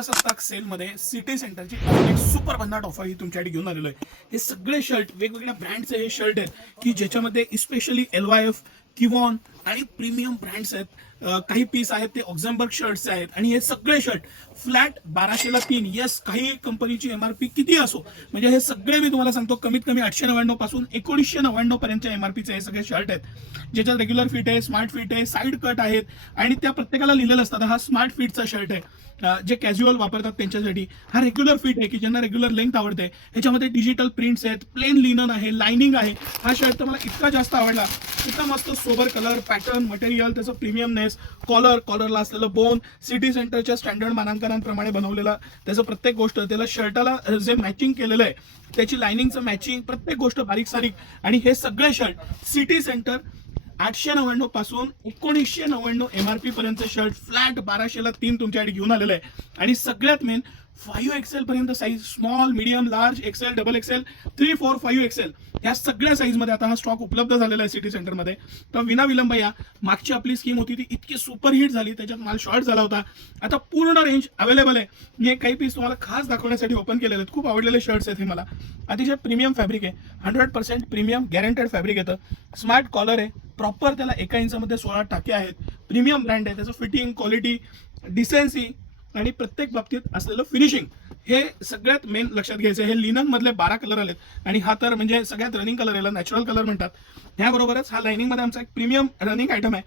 प्रजासत्ताक सेलमध्ये सिटी सेंटरची एक सुपर भन्नाट ऑफर ही तुमच्यासाठी घेऊन आलेलो आहे। हे सगळे शर्ट वेगवेगळ्या ब्रँडचे हे शर्ट आहेत की ज्याच्यामध्ये स्पेशली LYF, किवॉन आणि प्रीमियम ब्रँड्स आहेत। काही पीस आहेत ते ऑक्झेम्बर्ग शर्ट्सचे आहेत आणि हे सगळे शर्ट फ्लॅट 1200 ला 3। यस, काही कंपनीची MRP किती असो, म्हणजे हे सगळे मी तुम्हाला सांगतो कमीत कमी 899 पासून 1999 पर्यंतच्या MRPचे हे सगळे शर्ट आहेत, ज्याच्यात रेग्युलर फिट आहे, स्मार्ट फिट आहे, साईड कट आहेत आणि त्या प्रत्येकाला लिहिलेलं असतं हा स्मार्ट फिटचा शर्ट आहे। जे कॅज्युअल वापरतात त्यांच्यासाठी हा रेग्युलर फिट आहे की ज्यांना रेग्युलर लेंथ आवडते। ह्याच्यामध्ये डिजिटल प्रिंट्स आहेत, प्लेन लिनन आहे, लाइनिंग आहे। हा शर्ट तर मला इतका जास्त आवडला, इतका मस्त सोबर कलर, पॅटर्न, मटेरियल, त्याचं प्रीमियमनेस, कॉलरला असलेलं बोन, सिटी सेंटरच्या स्टँडर्ड मानांकनांप्रमाणे बनवलेला त्याचं प्रत्येक गोष्ट, त्याला शर्टाला जे मॅचिंग केलेलं आहे त्याची लाइनिंगचं मॅचिंग, प्रत्येक गोष्ट बारीक सारीक। आणि हे सगळे शर्ट सिटी सेंटर 899 पासून 1999 MRP पर्यंत शर्ट फ्लॅट 1200 ला 3 तुमच्यासाठी घेऊन आलेलं आहे। आणि सगळ्यात मेन 5XL पर्यंत size, small, medium, large, XL, double XL, 3, 4, 5XL या सगळ्या साईजमध्ये आता हा स्टॉक उपलब्ध झालेला आहे सिटी सेंटरमध्ये। तर विना विलंब या मागची आपली स्कीम होती ती इतकी सुपर हिट झाली, त्याच्यात माल शॉर्ट झाला होता, आता पूर्ण रेंज अवेलेबल आहे। मी काही पीस तुम्हाला खास दाखवण्यासाठी ओपन केलेले आहेत, खूप आवडलेले शर्ट्स आहेत हे मला। अतिशय प्रीमियम फॅब्रिक आहे, 100% प्रीमियम गॅरंटेड फॅब्रिक येतं, स्मार्ट कॉलर आहे, प्रॉपर त्याला 1 इंचामध्ये 16 टाके आहेत, प्रीमियम ब्रँड आहे, त्याचं फिटिंग, क्वालिटी, डिसेन्सी आणि प्रत्येक बाबतीत असलेलं फिनिशिंग हे सगळ्यात मेन लक्षात घ्यायचं। हे लिनन मधले 12 कलर आलेत आणि हा तर म्हणजे सगळ्यात रनिंग कलर, याला नॅचरल कलर म्हणतात। ह्याबरोबरच हा लाइनिंग मध्ये आमचा एक प्रीमियम रनिंग आयटम आहे,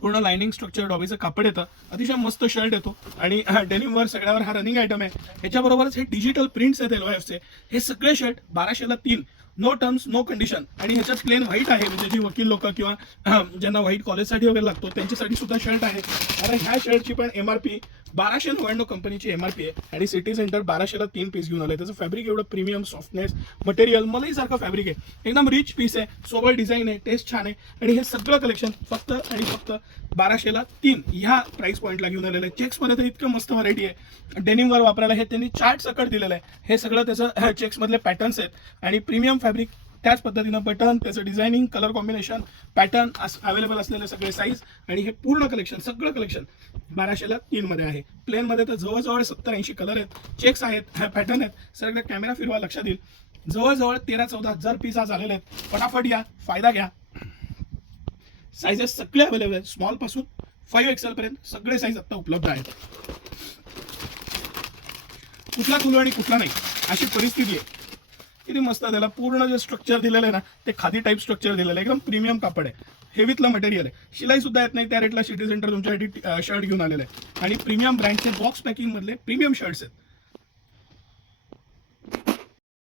पूर्ण लाइनिंग स्ट्रक्चर डॉबीचं कापड येतं, अतिशय मस्त शर्ट येतो आणि डेनिमवर सगळ्यावर हा रनिंग आयटम आहे। ह्याच्याबरोबरच हे डिजिटल प्रिंट्स आहेत LYFचे, हे सगळे शर्ट 1200 ला 3, नो टर्म्स नो कंडिशन। आणि ह्याच्यात प्लेन व्हाईट आहे, म्हणजे जी वकील लोक किंवा ज्यांना व्हाईट कॉलेजसाठी वगैरे लागतो त्यांच्यासाठी सुद्धा शर्ट आहे। आता ह्या शर्टची पण MRP 1299 कंपनीची MRP आहे आणि सिटी सेंटर 1200 ला 3 पीस घेऊन आले। त्याचं फॅब्रिक एवढं प्रीमियम, सॉफ्टनेस, मटेरियल मलाई सारखं फॅब्रिक आहे, एकदम रिच पीस आहे, सोबर डिझाईन आहे, टेस्ट छान आहे। आणि हे सगळं कलेक्शन फक्त आणि फक्त 1200 ला 3 ह्या प्राइस पॉईंटला घेऊन आलेलं आहे। चेक्समध्ये तर इतकं मस्त व्हरायटी आहे, डेनिमवर वापरायला हे त्यांनी चार्ट सकट दिलेलं आहे। हे सगळं त्याचं चेक्समधले पॅटर्न्स आहेत आणि प्रीमियम फॅब्रिक, त्याच पद्धतीनं बटन, त्याचं designing, colour combination, pattern available असलेले सगळे साईज आणि हे पूर्ण कलेक्शन, सगळं कलेक्शन 1200 ला 3 मध्ये आहे। प्लेनमध्ये तर जवळजवळ 70-80 कलर आहेत, चेक्स आहेत, पॅटर्न आहेत, सगळं कॅमेरा फिरवा लक्षात येईल। जवळजवळ 13-14 हजार पीस आज आलेले आहेत, फटाफट या, फायदा घ्या। साईजेस सगळे अवेलेबल आहेत, स्मॉल पासून 5XL पर्यंत सगळे साईज आता उपलब्ध आहेत। कुठला खुलो आणि कुठला नाही अशी परिस्थिती आहे। किती मस्त त्याला पूर्ण जे स्ट्रक्चर दिलेलं आहे ना, ते खादी टाईप स्ट्रक्चर दिलेलं आहे, एकदम प्रीमियम कापड आहे, हेवीतलं मटेरियल आहे, शिलाई सुद्धा येत नाही त्या रेटला सिटी सेंटर तुमच्यासाठी शर्ट घेऊन आलेलं आहे। आणि प्रीमियम ब्रँडचे बॉक्स पॅकिंग मधले प्रीमियम शर्ट्स आहेत।